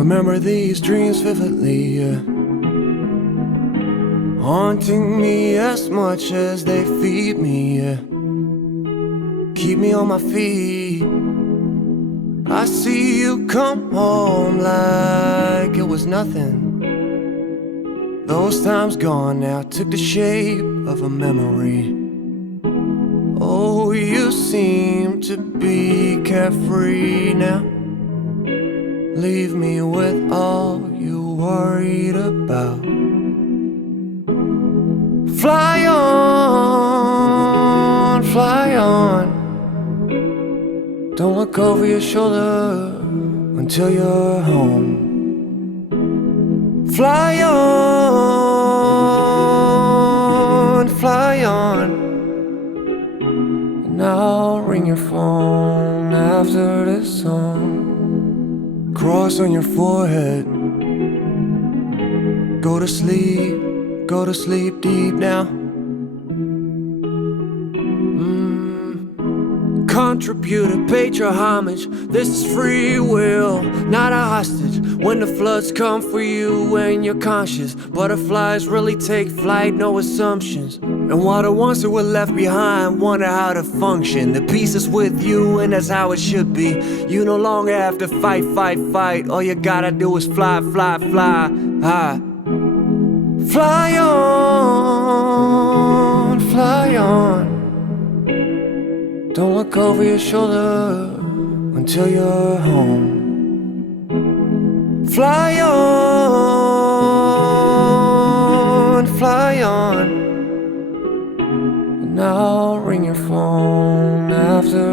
Remember these dreams vividly, haunting me as much as they feed me, keep me on my feet. I see you come home like it was nothing. Those times gone now took the shape of a memory. Oh, you seem to be carefree now. Leave me with all you worried about. Fly on, fly on. Don't look over your shoulder until you're home. Fly on, fly on. And I'll ring your phone after this song. Cross on your forehead. Go to sleep deep now. Contributor, paid your homage. This is free will, not a hostage. When the floods come for you when you're conscious, butterflies really take flight, no assumptions. And while the ones who were left behind wonder how to function, the peace is with you and that's how it should be. You no longer have to fight. All you gotta do is fly high. Fly on. Don't look over your shoulder until you're home. Fly on. And I'll ring your phone after